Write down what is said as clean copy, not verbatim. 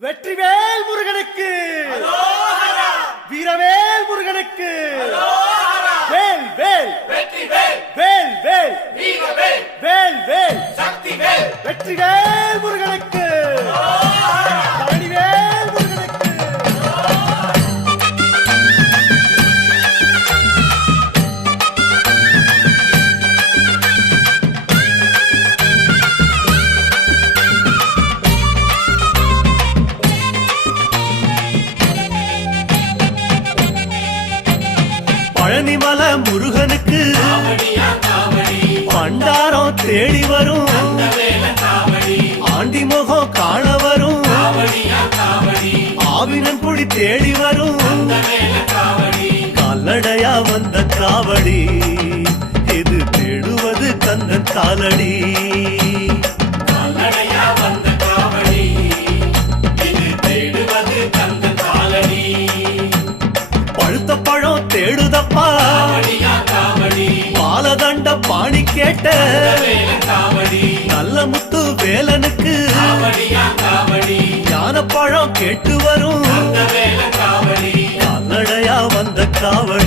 வெற்றிவேல் முருகனுக்கு, வீரவேல் முருகனுக்கு, வேல் வேல் வெற்றிவேல், வேல் வேல் வீரவேல், வேல் வேல் சக்திவேல், வெற்றிவேல் முருகனுக்கு, பழனிவேல் முருகனுக்கு. பழனிமல முருகனுக்கு காவடியா காவடி, பண்டாரம் தேடி வரும், வேல காவடி, ஆண்டி முகம் காண வரும், காவடியா காவடி, ஆவினன் குடி தேடி வரும், வேல காவடி, கால்நடையா வந்த காவடி, இது தேடுவது கந்தன் காலடி. கால்நடையா வந்த காவடி, இது தேடுவது கந்தன் காலடி. பழுத்த பழம் தேடுதப்பா, காவடியா காவடி, பாலதண்ட பாணி கேட்ட வேல காவடி, நல்ல முத்து வேலனுக்கு, காவடியா காவடி, ஞான பழம் கேட்டு வரும், வேல காவடி, கால்நடையா வந்த காவடி.